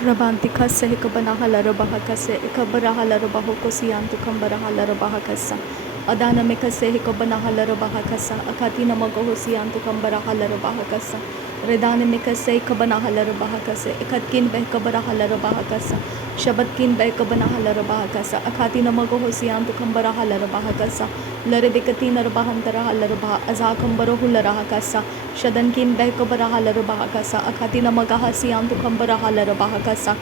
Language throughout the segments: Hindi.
Rabantika sehikabanahala rabahakase ikabarahala rabahokosi antukambarahala rabahakasa Adana meka sehikabanahala rabahakasa Akatina magahosi antukambarahala rabahakasa Redane meka sehikabanahala rabahakase Ikatkin behkabarahala rabahakasa Shabatkin behkabanahala rabahakasa Akatina magahosi antukambarahala rabahakasa Larebekatina rabahantarahala rabah Azakambarahulla rahakasa Shadankin behkabarahala rabahakasa Akatina magahasi antukambarahala rabahakasa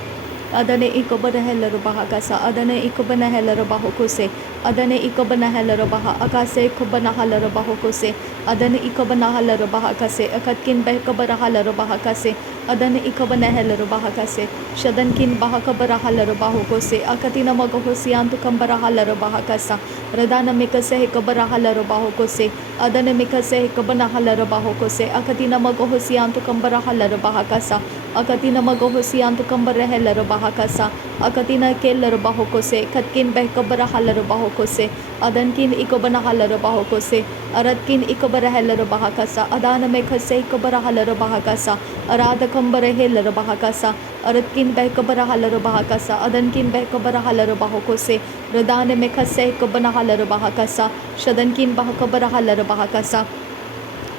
Adane ikobanahela rabahakasa Adane ikobanahela rabahokose Adane ikobanahela rabaha Akase ikobanahala rabahokose Adane ikobanahala rabahakase Akatkin behkabarahala rabahakase Adane ikobanahela rabahakase Shadankin bahakabarahala rabahokose Akatina magahosi antukambarahala rabahakasa Radana mikase ikobarahala rabahokose Adane mikase ikobanahala rabahokose Akatina magahosi antukambarahala rabahakasa Akatina magahosi antukambarahala rabahakasa Akatina keller bahokose Katkin behkabarahala rabahokose Adankin ikobanahala rabahokose Aratkin ikobarahala rabahakasa Adana mekase ikobarahala rabahakasa Arada kambarahela rabahakasa Aratkin behkabarahala rabahakasa Adankin behkabarahala rabahokose Radane mekase ikobanahala rabahakasa Shadankin bahakabarahala rabahakasa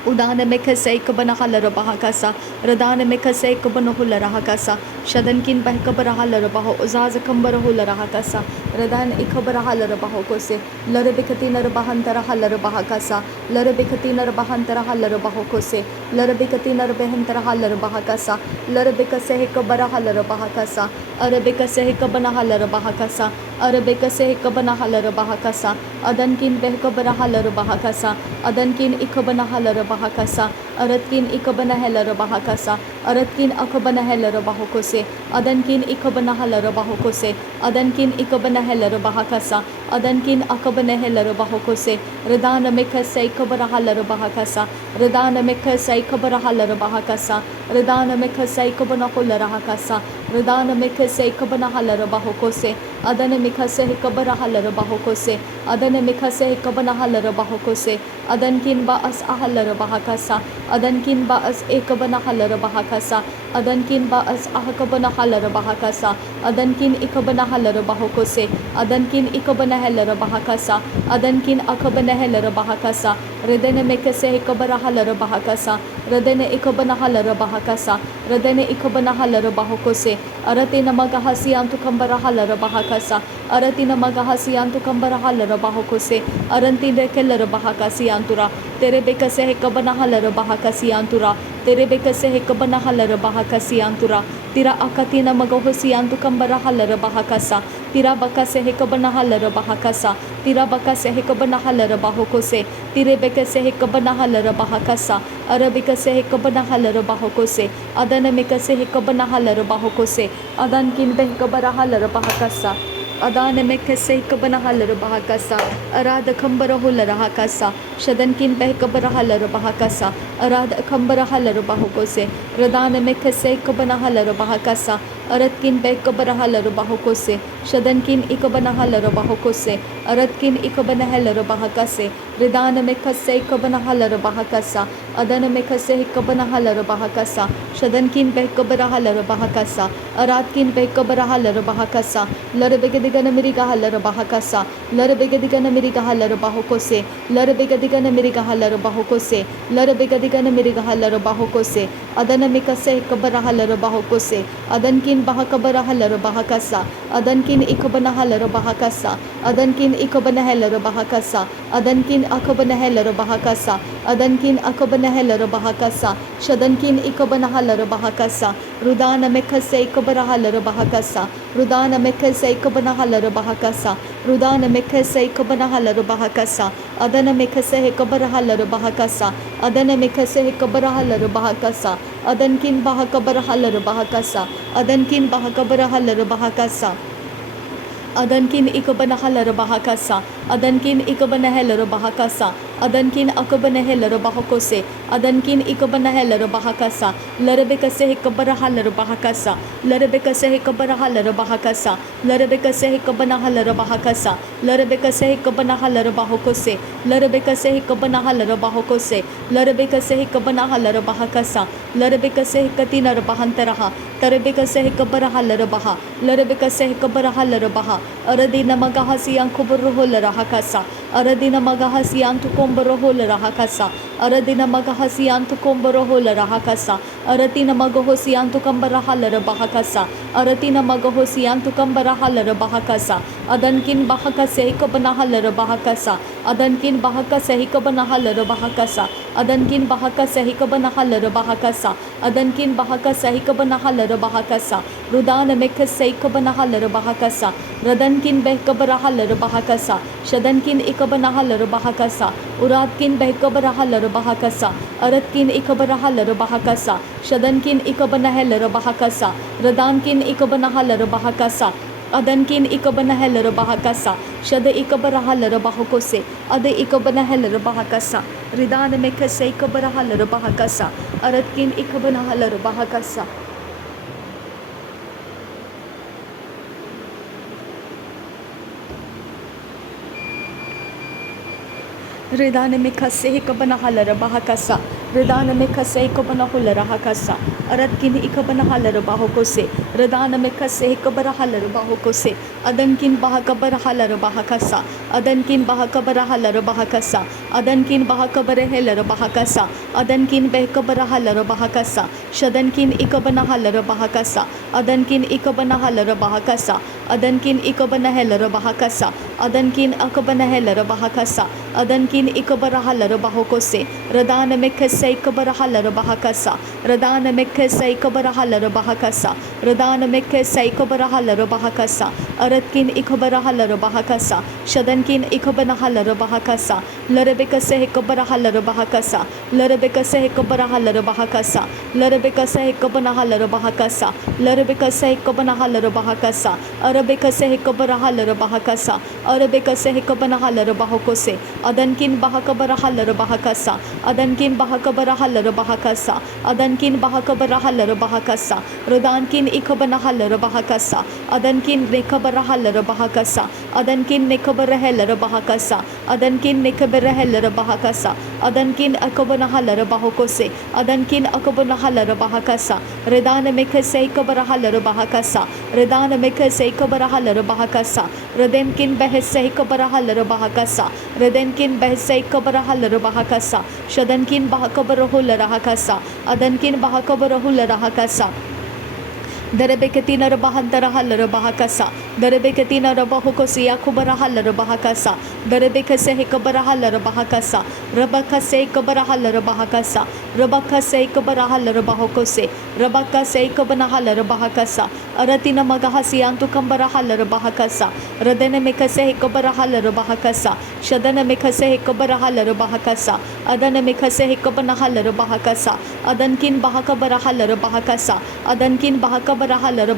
Udana mekase ikabanahala rabahakasa Radana mekase ikabanahulla rahakasa Shadankin behkabarahala rabaho Uzaza kambarahula rahakasa Radan ikabarahala rabahokose Larabikatina rabahantarahala rabahakasa Larabikatina rabahantarahala rabahokose Larabikatina rabahantarahala rabahakasa Larabikase ikabarahala rabahakasa Arabikase ikabanahala rabahakasa Arabikase ikabanahala rabahakasa Adankin behkabarahala rabahakasa Adankin ikabanahala rabahakasa Aratkin ikabanahela rabahakasa Aratkin akabanahela rabahokose Adankin ikabanahala rabahokose Adankin ikabanahela rabahakasa Adankin akabanahela rabahokose Radana mekase ikabarahala rabahakasa Radana mekase ikabarahala rabahakasa Radana mekase ikabanahulla rahakasa Radana mekase ikabanahala rabahokose Adana mekase ikabarahala rabahokose Adana mekase ikabanahala rabahokose Adankin baas ahala rabahakasa Adankin baas ikabanahala rabahakasa Adankin baas ahakabanahala rabahakasa Adankin ikabanahala rabahokose Adankin ikabanahela rabahakasa Adankin akabanahela rabahakasa Radana mekase ikabarahala rabahakasa Radana ikabanahala rabahakasa Radana ikabanahala rabahokose Aratina magahasi antukambarahala rabahakasa Aratina magahasi antukambarahala rabahokose Arantin rekella rabahakasi antura Tere bekase ikabanahala rabahakasi antura Tere bekase ikabanahala rabahakasi antura Tira akatina magahosi antukambarahala rabahakasa Tira bakase ikabanahala rabahakasa Tira bakase ikabanahala rabahokose Tire bekase ikabanahala rabahakasa Arabikase ikabanahala rabahokose Adana mikase ikabanahala rabahokose Adankin behkabarahala rabahakasa Adana mekase ikabanahala rabahakasa Arada kambarahulla rahakasa Shadankin behkabarahala rabahakasa Arada kambarahala rabahokose Radana mekase ikabanahala rabahakasa Aratkin behkabarahala rabahokose Shadankin ikabanahala rabahokose Aratkin ikabanahala rabahakase Radana mekase ikabanahala rabahakasa Adana mekase ikabanahala rabahakasa Shadankin behkabarahala rabahakasa Aratkin behkabarahala rabahakasa Larabegadigan mirigahala rabahakasa Larabegadigan mirigahala rabahokose Larabegadigan mirigahala rabahokose Larabegadigan mirigahala rabahokose Adana mekase ikabarahala rabahokose Adankin bahakabarahala rabahakasa Adankin ikabanahala rabahakasa Adankin ikabanahala rabahakasa Adankin akabanahela rabahakasa Adankin akabanahela rabahakasa Shadankin ikabanahala rabahakasa Rudana mekase ikabarahala rabahakasa Rudana mekase ikabanahala rabahakasa Rudana mekase ikabanahala rabahakasa Adana mekase ikabarahala rabahakasa Adana mekase ikabarahala rabahakasa Adankin bahakabarahala rabahakasa Adankin bahakabarahala rabahakasa Adankin ikabanahala rabahakasa Adankin ikabanahela rabahakasa Adankin akabanahela bahakose, Adankin ikabanahela bahakasa, Larabekase hikabarahala bahakasa, Larabekase hikabarahala bahakasa, Larabekase hikabanahala bahakasa, Larabekase hikabanahala bahokose, Larabekase hikabanahala bahokose, Larabekase hikabanahala bahakasa, Larabekase hikatina bahantaraha, Tarabekase hikabarahala baha, Larabekase hikabarahala baha, Aradina magahasi ang kuburuhula rahakasa, Aradina magahasi ang tukombarohula rahakasa, Aradina magahasi ang tukombarohula rahakasa, Aratina magahosi ang tukambarahala bahakasa, Aratina magahosi ang tukambarahala bahakasa, Adankin bahakase hikabanahala bahakasa, Adankin bahakase hikabanahala bahakasa, Adankin bahakase hikabanahala bahakasa, Adankin bahakase hikabanahala bahakasa, Rudana mekase hikabanahala bahakasa, Radankin behkabarahala bahakasa, Shadankin ikabanahala bahakasa, Uratkin behkabarahala bahakasa, Aratkin ikabarahala bahakasa, Shadankin ikabanahala bahakasa, Radankin ikabanahala bahakasa, Adankin ikabanahala bahakasa, Shada ikabarahala bahakose, Ada ikabanahala bahakasa, Ridana mekase ikabarahala bahakasa, Aratkin ikabanahala bahakasa. Ridana mikase hikabanahala bahakasa, Ridana mikase hikabanahala rahakasa, Aratkin ikabanahala bahokose, Ridana mikase hikabarahala bahokose, Adankin bahakabarahala bahakasa, Adankin bahakabarahala bahakasa, Adankin bahakabarahela bahakasa, Adankin behkabarahala bahakasa, Shadankin ikabanahala bahakasa, Adankin ikabanahala bahakasa, Adankin ikabanahela bahakasa, Adankin akabanahela bahakasa, Adankin ikabarahala bahokose, Radana mekase ikabarahala bahakasa, Radana mekase ikabarahala bahakasa, Radana mekase ikabarahala bahakasa, Aratkin ikabarahala bahakasa, Shadankin ikabanahala bahakasa, Larabekase ikabarahala bahakasa, Larabekase ikabarahala bahakasa, Larabekase ikabanahala bahakasa, Larabekase ikabanahala bahakasa, Arabekase hikabarahala bahakasa, Arabekase hikabanahala bahokose, Adankin bahakabarahala bahakasa, Adankin bahakabarahala bahakasa, Adankin bahakabarahala bahakasa, Radankin ikabanahala bahakasa, Adankin nekabarahala bahakasa, Adankin nekabarahela bahakasa, Adankin nekabarahela bahakasa, Adankin akabanahala bahokose, Adankin akabanahala bahakasa, Redana mekase ikabarahala bahakasa, Redana mekase ikabarahala bahakasa, Redenkin behese ikabarahala bahakasa, Redenkin behese ikabarahala bahakasa, Shadankin bahakabarahula rahakasa, Adankin bahakabarahula rahakasa, Darebekatina Rabahantarahala Bahakasa, Darebekatina Rabahukosi Yakubarahala Bahakasa, Darebekase Hikabarahala Bahakasa, Rabakase Kabarahala Bahakasa, Rabakase Kabarahala Bahokose, Rabakase Kabanahala Bahakasa, Aratina Magahasi Antukambarahala Bahakasa, Radena Mekase Hikabarahala Bahakasa, Shadana Mekase Hikabarahala Bahakasa, Adana Mekase Hikabanahala Bahakasa, Adankin Bahakabarahala Bahakasa, Adankin Bahakabarahala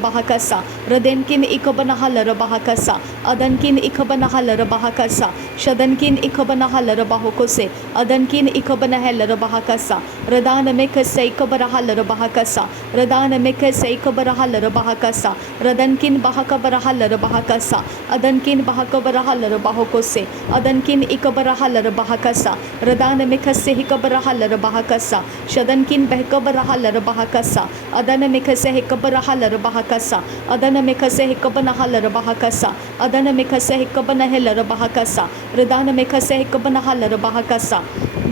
Bahakasa, Radenkin Ikabanahala Bahakasa, Adankin Ikabanahala Bahakasa, Shadankin Ikabanahala Bahokose, Adankin Ikabanahala Bahakasa, Radana Mekase Ikabarahala Bahakasa, Radana Mekase Ikabarahala Bahakasa, Radankin Bahakabarahala Bahakasa, Adankin Bahakabarahala Bahokose, Adankin Ikabarahala Bahakasa, Radana Mekase Hikabarahala Bahakasa, Shadankin Behkabarahala Bahakasa, Adana Mekase Hikabarahala Bahakasa, Adana Mekase Hikabanahala Bahakasa, Adana Mekase Hikabanahela Bahakasa, Radana Mekase Hikabanahala Bahakasa,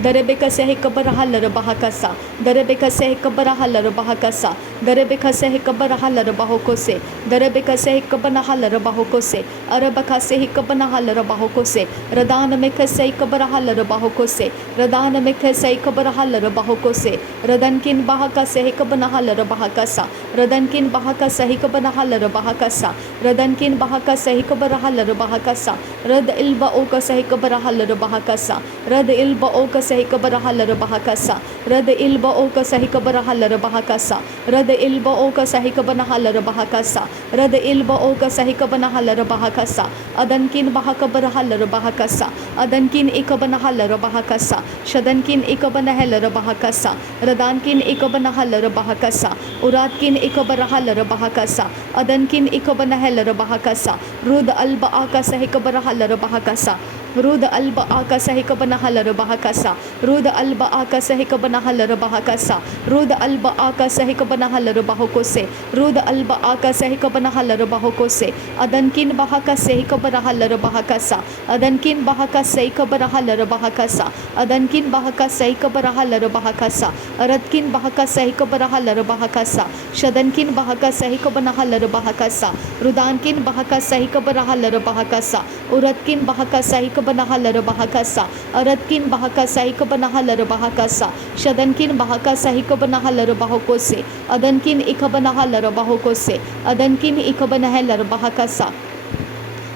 Darebekase Hikabarahala Bahakasa, Darebekase Hikabarahala Bahakasa, Darebekase Hikabarahala Bahokose, Darebekase Hikabanahala Bahokose, Arabakase Hikabanahala Bahokose, Radana Mekase Hikabarahala Bahokose, Radana Mekase Hikabarahala Bahokose, Radankin Bahakase Hikabanahala Bahakasa, Radankin Bahakase Hikabanahala Bahakasa, Radankin Bahakase Hikabarahala Bahakasa, Rad Ilba Okase Hikabarahala Bahakasa, Rad Ilba Okase kasahika barahalara bahakasa. Rada ilba o kasahika barahalara bahakasa. Rada ilba o kasahika banahalara bahakasa. Rada ilba o kasahika banahalara bahakasa. Adankin bahaka barahalara bahakasa. Adankin ikabanahalara bahakasa. Shadankin ikabanahalara bahakasa. Radankin ikabanahalara bahakasa. Uratkin ikabarahalara bahakasa. Adankin ikabanahalara bahakasa. Rud alba akasahika barahalara bahakasa. Ruda alba akasahika banahalara bahakasa. Ruda alba akasahika banahalara bahakasa. Ruda alba akasahika banahalara bahokose. Ruda alba akasahika banahalara bahokose. Adankin bahakasahika banahalara bahakasa. Adankin bahakasahika banahalara bahakasa. Adankin bahakasahika banahalara bahakasa. Aratkin bahakasahika banahalara bahakasa. Shadankin bahakasahika banahalara bahakasa. Rudankin bahakasahika banahalara bahakasa. Uratkin bahakasahika banahalara bahakasa. Aratkin bahakasahika banahalara bahakasa. Shadankin bahakasahika banahalara bahokose. Adankin ikabanahalara bahokose. Adankin ikabanahalara bahakasa.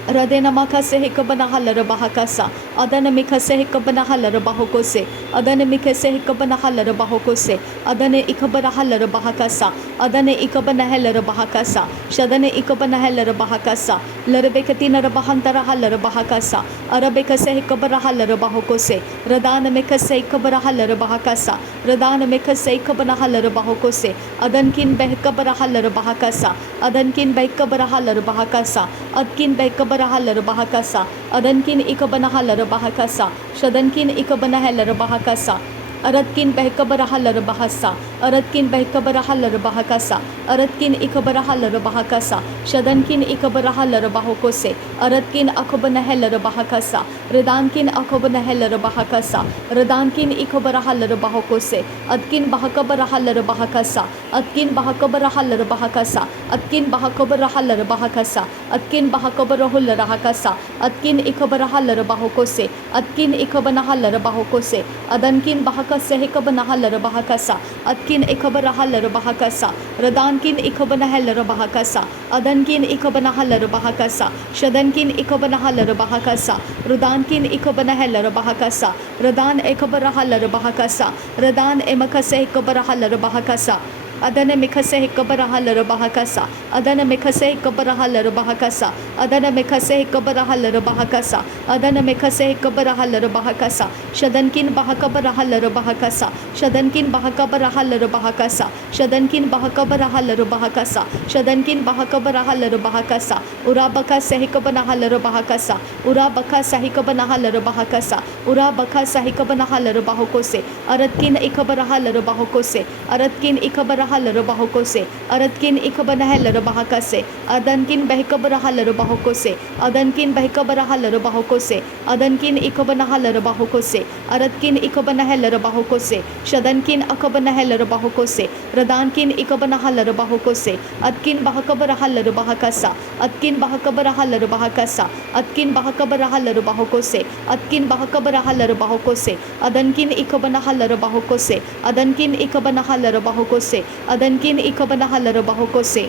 Radena makasehika banahalara bahakasa. Adana mikasehika banahalara bahokose. Adana mikasehika banahalara bahokose. Adana ikabanahalara bahakasa. Adana ikabanahalara bahakasa. Shadana ikabanahalara bahakasa. Larabekatina bahantara halara bahakasa. Arabekasehika banahalara bahokose. Radana mikasehika banahalara bahakasa. Radana mikasehika banahalara bahokose. Adankin behka banahalara bahakasa. Adankin behka banahalara bahakasa. Adkin behka banahalara bahakasa. Adankin ikabanahalara bahakasa. Shadankin ikabanahalara bahakasa. Aratkin behkabarahalara bahasa. Aratkin behkabarahalara bahakasa. Aratkin ikabarahalara bahakasa. Shadankin ikabarahalara bahokose. Aratkin akabanahalara bahakasa. Redankin akabanahalara bahakasa. Redankin ikabarahalara bahokose. Adkin bahakabarahalara bahakasa. Adkin bahakabarahalara bahakasa. Adkin bahakabarahalara bahakasa. Adkin bahakabarahalara bahakasa. Adkin ikabarahalara bahokose. Adkin ikabanahalara bahokose. Adankin bahakasehika banahalara bahakasa. Adkin ikabarahalara bahakasa. Radankin ikabanahalara bahakasa. Adankin ikabanahalara bahakasa. Shadankin ikabanahalara bahakasa. Rudankin ikabanahalara bahakasa. Radan ikabarahalara bahakasa. Radan emakasehika barahalara bahakasa. Adana mikasehika barahalara bahakasa. Adana mikasehika barahalara bahakasa. Adana mikasehika barahalara bahakasa. Adana mikasehika barahalara bahakasa. Shadankin bahaka barahalara bahakasa. Shadankin bahaka barahalara bahakasa. Shadankin bahaka barahalara bahakasa. Shadankin bahaka barahalara bahakasa. Urabaka sehika banahalara bahakasa. Urabaka sahika banahalara bahakasa. Urabaka sahika banahalara bahokose. Aratkin ikabarahalara bahokose. Aratkin ikabarahalara bahokose. Aratkin ikabanahalara bahakase. Adankin behkabarahalara bahokose. Adankin behkabarahalara bahokose. Adankin ikabanahalara bahokose. Aratkin ikabanahalara bahokose. Shadankin akabanahalara bahokose. Radankin ikabanahalara bahokose. Adkin bahakabarahalara bahakasa. Adkin bahakabarahalara bahakasa. Adkin bahakabarahalara bahokose. Adkin bahakabarahalara bahokose. Adankin ikabanahalara bahokose. Adankin ikabanahalara bahokose. Adankin ikabanahalara bahokose.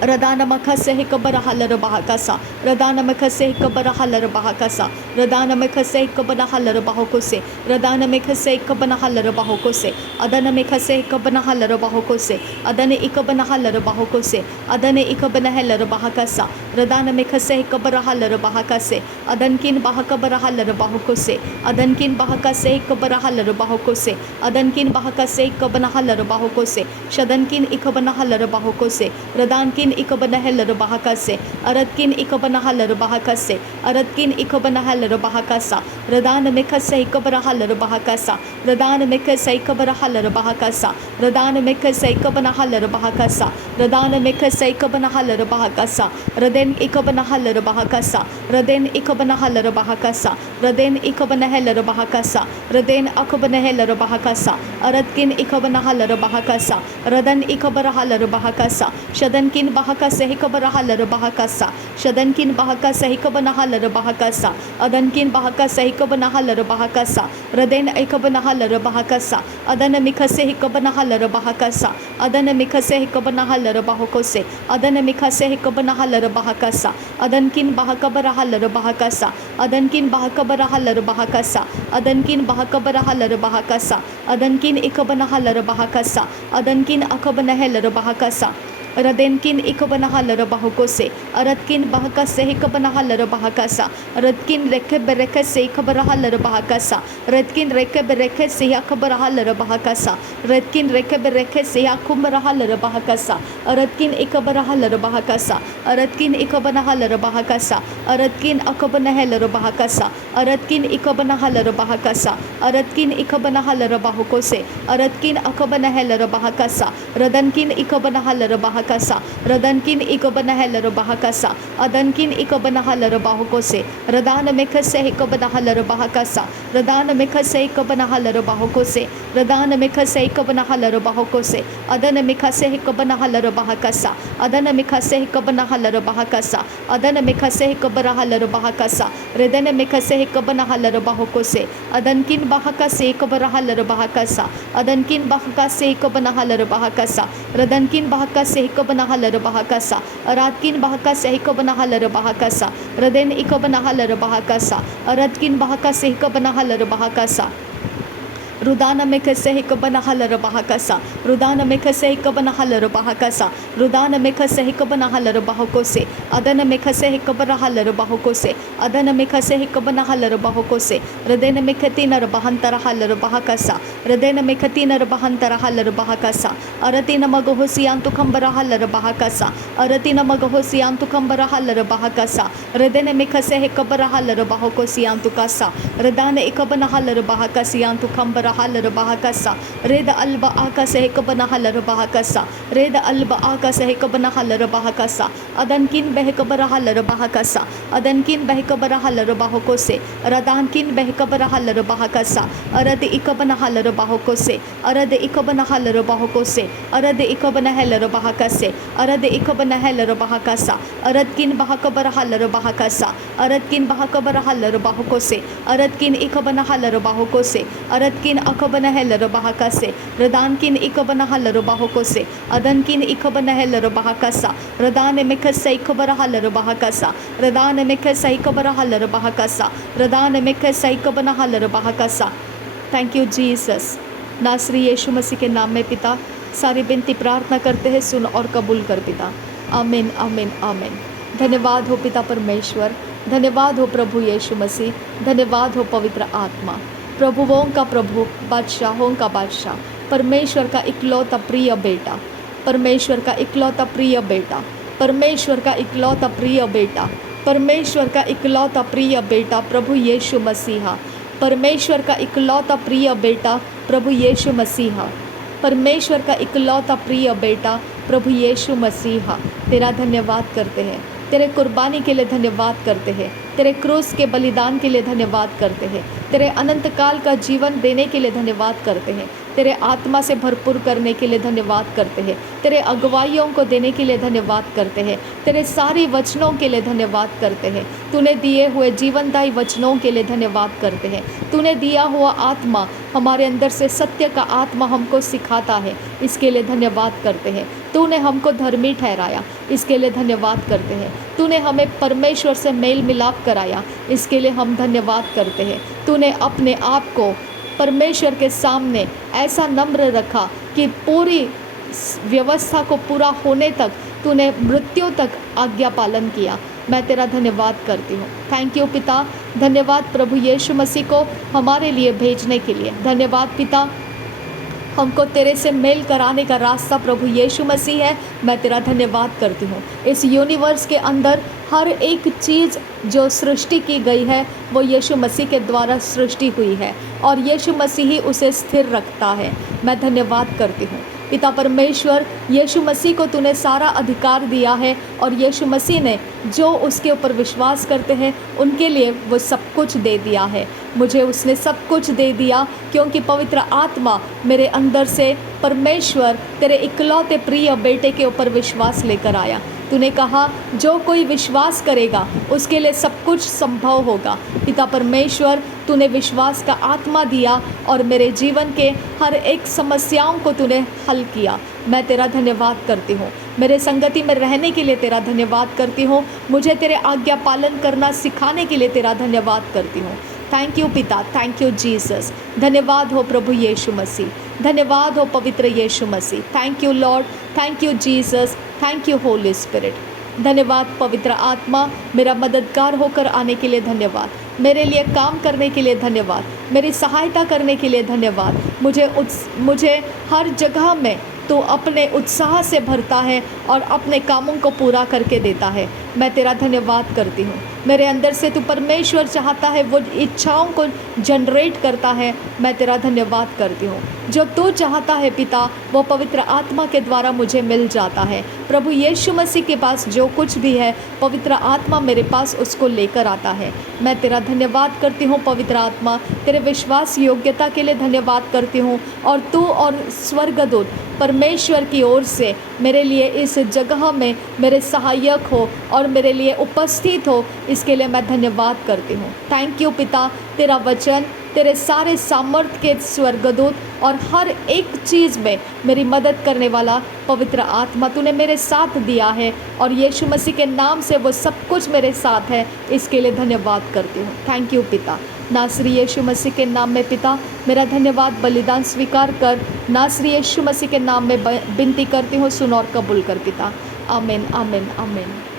Radana makasehika barahalara bahakasa. Radana makasehika barahalara bahakasa. Radana makasehika banahalara bahokose. Radana makasehika banahalara bahokose. Adana makasehika banahalara bahokose. Adana ikabanahalara bahokose. Adana ikabanahalara bahakasa. Radana makasehika barahalara bahakase. Adankin bahaka barahalara bahokose. Adankin bahakasehika barahalara bahokose. Adankin bahakasehika banahalara bahokose. Shadankin ikabanahalara bahokose. Radankin ikabanahalara bahakase. Aratkin ikabanahalara bahakase. Aratkin ikabanahalara bahakasa. Radana mikasehika barahalara bahakasa. Radana mikasehika barahalara bahakasa. Radana mikasehika banahalara bahakasa. Radana mikasehika banahalara bahakasa. Raden ikabanahalara bahakasa. Raden ikabanahalara bahakasa. Raden ikabanahalara bahakasa. Raden akabanahalara bahakasa. Aratkin ikabanahalara bahakasa. Radan ikabarahalara bahakasa. Shadankin bahaka sehikabara halera bahakasa shadankin bahaka sehikabana halera bahakasa adankin bahaka sehikabana halera bahakasa raden ekabana halera bahakasa adana mikase hikabana halera bahakasa adana mikase hikabana halera bahokose adana mikase hikabana halera bahakasa adankin bahakabara halera bahakasa adankin bahakabara halera bahakasa adankin bahakabara halera bahakasa adankin ikabana halera bahakasa adankin akabana halera bahakasa Radenkin ikabana halera bahokose aratkin bahaka sehikabana halera bahakasa ratkin reke bereke sehikabara halera bahakasa ratkin reke bereke sehikabara halera bahakasa ratkin reke bereke sehikumbara halera bahakasa aratkin ikabara halera bahakasa aratkin ikabana halera bahakasa aratkin akabana halera bahakasa aratkin ikabana halera bahakasa aratkin ikabana halera bahokose aratkin akabana halera bahakasa radankin ikabana halera bahakasa radankin ikabana halera bahakasa adankin ikabana halera bahokose radana mekase ikabana halera bahakasa radana mekase ikabana halera bahokose radana mekase ikabana halera bahokose adana mekase ikabana halera bahakasa adana mekase ikabana halera bahakasa adana mekase ikabara halera bahakasa redana mekase ikabana halera bahokose adankin bahakase ikabara halera bahakasa adankin bahakase ikabana halera bahakasa radankin bahakase ikabana halera bahakasa aratkin bahakase ikabana halera bahakasa raden ikabana halera bahakasa aratkin bahakase ikabana halera bahakasa Rudana mekase hikabana halera bahakasa Rudana mekase hikabana halera bahakasa Rudana mekase hikabana halera bahokose Adana mekase hikabara halera bahokose Adana mekase hikabana halera bahokose Radena mekatina bahantara halera bahakasa Radena mekatina bahantara halera bahakasa Aratina magahosi antukambara halera bahakasa Aratina magahosi antukambara halera bahakasa Radena mekase hikabara halera bahokosi antukasa Radana ikabana halera bahakasi antukambara halera bahakasa reda alba akase hekabana halera bahakasa reda alba akase hekabana halera bahakasa adankin behekabara halera bahakasa adankin behekabara halera bahokose radankin behekabara halera bahakasa arade ikabana halera bahokose arade ikabana halera bahokose arade ikabana halera bahakase arade ikabana halera bahakasa aradkin bahakabara halera bahakasa aradkin bahakabara halera bahokose aradkin ikabana halera bahokose aradkin akabana halera bahakase radankin ikabana halera bahokose adankin ikabana halera bahakasa radane mekase ikabara halera bahakasa radane mekase ikabara halera bahakasa radane mekase ikabana halera bahakasa thank you Jesus नासरी यीशु मसीह के नाम में पिता सारी विनती प्रार्थना करते हैं सुन और कबूल कर पिता आमीन आमीन आमीन धन्यवाद हो पिता परमेश्वर धन्यवाद हो प्रभु यीशु मसीह धन्यवाद हो पवित्र आत्मा प्रभुओं का प्रभु बादशाहों का बादशाह परमेश्वर का इकलौता प्रिय बेटा परमेश्वर का इकलौता प्रिय बेटा परमेश्वर का इकलौता प्रिय बेटा परमेश्वर का इकलौता प्रिय बेटा प्रभु यीशु मसीहा परमेश्वर का इकलौता प्रिय बेटा प्रभु यीशु मसीहा परमेश्वर का इकलौता प्रिय बेटा प्रभु यीशु मसीहा तेरा धन्यवाद करते हैं तेरे कुर्बानी के लिए धन्यवाद करते हैं तेरे क्रूस के बलिदान के लिए धन्यवाद करते हैं तेरे अनंत काल का जीवन देने के लिए धन्यवाद करते हैं तेरे आत्मा से भरपूर करने के लिए धन्यवाद करते हैं तेरे अगुवाइयों को देने के लिए धन्यवाद करते हैं तेरे सारे वचनों के लिए धन्यवाद करते हैं तूने दिए हुए जीवनदायी वचनों के लिए धन्यवाद करते हैं तूने दिया हुआ आत्मा हमारे अंदर से सत्य का आत्मा हमको सिखाता है इसके लिए धन्यवाद करते हैं तूने हमको धर्मी ठहराया इसके लिए धन्यवाद करते हैं तूने हमें परमेश्वर से मेल मिलाप कराया इसके लिए हम धन्यवाद करते हैं तूने अपने आप को परमेश्वर के सामने ऐसा नम्र रखा कि पूरी व्यवस्था को पूरा होने तक तूने मृत्यु तक आज्ञा पालन किया मैं तेरा धन्यवाद करती हूँ थैंक यू पिता धन्यवाद प्रभु यीशु मसीह को हमारे लिए भेजने के लिए धन्यवाद पिता हमको तेरे से मेल कराने का रास्ता प्रभु यीशु मसीह है मैं तेरा धन्यवाद करती हूँ इस यूनिवर्स के अंदर हर एक चीज़ जो सृष्टि की गई है वो यीशु मसीह के द्वारा सृष्टि हुई है और यीशु मसीह ही उसे स्थिर रखता है मैं धन्यवाद करती हूँ पिता परमेश्वर यीशु मसीह को तूने सारा अधिकार दिया है और यीशु मसीह ने जो उसके ऊपर विश्वास करते हैं उनके लिए वो सब कुछ दे दिया है मुझे उसने सब कुछ दे दिया क्योंकि पवित्र आत्मा मेरे अंदर से परमेश्वर तेरे इकलौते प्रिय बेटे के ऊपर विश्वास लेकर आया तूने कहा जो कोई विश्वास करेगा उसके लिए सब कुछ संभव होगा। पिता परमेश्वर, तूने विश्वास का आत्मा दिया और मेरे जीवन के हर एक समस्याओं को तूने हल किया। मैं तेरा धन्यवाद करती हूँ। मेरे संगति में रहने के लिए तेरा धन्यवाद करती हूँ। मुझे तेरे आज्ञा पालन करना सिखाने के लिए तेरा धन्यवाद करती हूँ। थैंक यू पिता, थैंक यू जीसस। धन्यवाद हो प्रभु यीशु मसीह, धन्यवाद हो पवित्र यीशु मसीह। Thank you lord, thank you Jesus, thank you holy spirit. धन्यवाद पवित्र आत्मा, मेरा मददगार होकर आने के लिए धन्यवाद। मेरे लिए काम करने के लिए धन्यवाद। मेरी सहायता करने के लिए धन्यवाद। मुझे हर जगह में तो अपने उत्साह से भरता है और अपने कामों को पूरा करके देता है। मैं तेरा धन्यवाद करती हूँ। मेरे अंदर से तू परमेश्वर चाहता है, वो इच्छाओं को जनरेट करता है। मैं तेरा धन्यवाद करती हूँ। जो तू चाहता है पिता, वो पवित्र आत्मा के द्वारा मुझे मिल जाता है। प्रभु यीशु मसीह के पास जो कुछ भी है, पवित्र आत्मा मेरे पास उसको लेकर आता है। मैं तेरा धन्यवाद करती हूँ पवित्र आत्मा। तेरे विश्वास योग्यता के लिए धन्यवाद करती हूँ। और तू और स्वर्गदूत परमेश्वर की ओर से मेरे लिए इस जगह में मेरे सहायक हो और मेरे लिए उपस्थित हो, इसके लिए मैं धन्यवाद करती हूँ। थैंक यू पिता। तेरा वचन, तेरे सारे सामर्थ्य के स्वर्गदूत और हर एक चीज़ में मेरी मदद करने वाला पवित्र आत्मा तूने मेरे साथ दिया है और यीशु मसीह के नाम से वो सब कुछ मेरे साथ है। इसके लिए धन्यवाद करती हूँ। थैंक यू पिता। नासरी यीशु मसीह के नाम में पिता, मेरा धन्यवाद बलिदान स्वीकार कर। नासरी यीशु मसीह के नाम में विनती करती हूँ, सुन और कबूल कर पिता। आमीन, आमीन, आमीन।